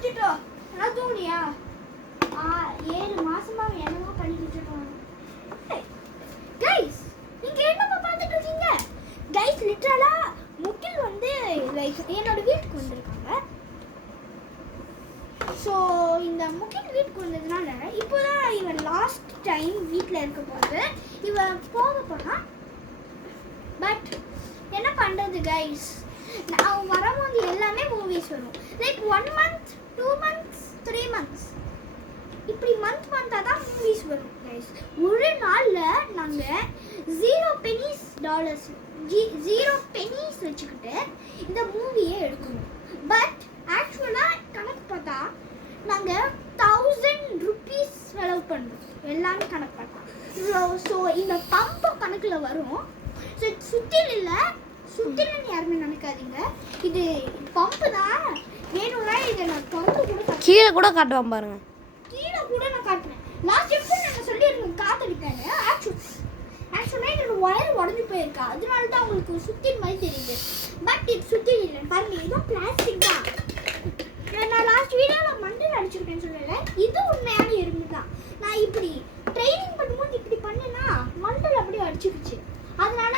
அச்சோ நான் தூங்கியா 7 மாசமா என்னமோ பண்ணிட்டு இருக்கோம் கைஸ். நீங்க என்னப்பா பார்த்துட்டு இருக்கீங்க கைஸ்? லிட்டரலா முகில் வந்து லைக் என்னோட வீட்டுக்கு வந்திருக்காங்க. ஸோ இந்த முகில் வீட்டுக்கு வந்ததுனால இப்போதான் இவன் லாஸ்ட் டைம் வீட்டில் இருக்க போது இவன் போக போனான். பட் என்ன பண்ணுறது கைஸ், நான் வரும்போது எல்லாமே மூவிஸ் வரும். லைக் 1 month 2 months 3 months இப்படி மந்தாக தான் மூவிஸ் வரும் கைஸ். ஒரு நாளில் நாங்கள் $0 வச்சுக்கிட்டு இந்த மூவியை எடுக்கணும். பட் ஆக்சுவலாக கணக்கு பார்த்தா நாங்கள் 1000 rupees செலவு பண்ணுறோம் எல்லாமே கணக்கு பார்த்தா. ஸோ இந்த பம்பு கணக்கில் வரும். ஸோ சுத்திலன்னு யாருமே நினைக்காதீங்க, இது பம்பு தான். வேணும்னா இதை நான் திறந்து கூட கீழே கூட காட்டுவான் பாருங்க. கீழே கூட நான் காட்டுறேன். லாஸ்ட் எபிசோட் நான் சொல்லியிருக்கேன் காத்தடிப்பேன்னு. ஆக்சுவலாக என்னோட ஒயர் உடஞ்சி போயிருக்கா, அதனால தான் உங்களுக்கு சுத்தின் மாதிரி தெரியுது. பட் இது சுத்தின் இல்லை பாருங்க, இதுவும் பிளாஸ்டிக் தான். நான் லாஸ்ட் வீடியோவில் மண்டல் அடிச்சிருக்கேன்னு சொல்லலை, இது உண்மையான இரும்பு தான். நான் இப்படி ட்ரைனிங் பண்ணும்போது இப்படி பண்ணேன்னா மண்டல் அப்படியே அடிச்சுக்கிச்சு. அதனால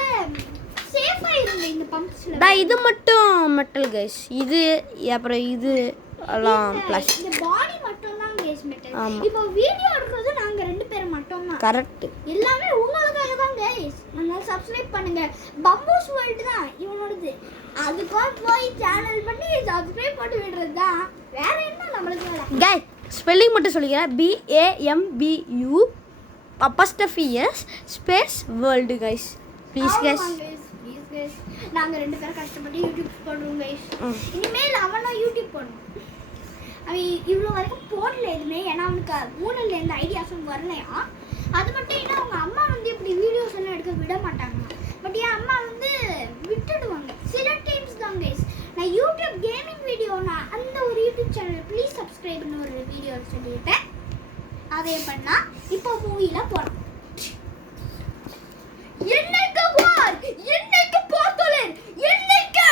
சேஃபாக இருந்தேன் இந்த பம்ப்ஸில். இது மட்டும் மெட்டல் கைஸ், இது அப்புறம் இது எல்லாம் பிளாஸ்டிக். இந்த பாடி மட்டும் தான் கைஸ் மெட்டல். இப்போ வீடியோ எடுக்கிறது நாங்க 2 பேரும் மட்டும் தான். கரெக்ட். எல்லாமே உங்களுக்காக தான் கைஸ். அதனால சப்ஸ்கிரைப் பண்ணுங்க. பம்பூஸ் வேர்ல்ட் தான் இவனோடது. அதுக்கு போய் சேனல் பண்ணி சப்ஸ்கிரைப் பண்ணி விடுறது தான். வேற என்ன நம்மளுக்கு வேலை கைஸ்? ஸ்பெல்லிங் மட்டும் சொல்லிக்கிறேன். BAMBU apostrophe s space world guys. Please guys. நாங்க 2 பேரும் கஷ்டப்பட்டு யூடியூப் போடுறோம் கைஸ். இனிமேல் அவனும் யூடியூப் போடணும். அவன் இவ்வளோ வரைக்கும் போடல எதுவுமே, ஏன்னா அவனுக்கு 3ல எந்த ஐடியாஸும் வரலையா. அது மட்டும் இல்லை, அவங்க அம்மா வந்து இப்படி வீடியோஸ் எல்லாம் எடுக்க விட மாட்டாங்க. பட் என் அம்மா வந்து விட்டுடுவாங்க சில டைம்ஸ் தான் கைஸ். நான் யூடியூப் கேமிங் வீடியோ, நான் அந்த ஒரு யூடியூப் சேனல் ப்ளீஸ் சப்ஸ்கிரைப்னு ஒரு வீடியோ சொல்லிட்டேன். அதே பண்ணா இப்போ மூவியில் போகிறோம். என்னைக்கு வார், என்னைக்கு போர்த்தொழில், என்னைக்கு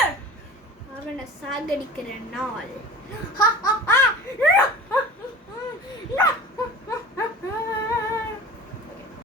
அவனை சாகடிக்கிற நாள்.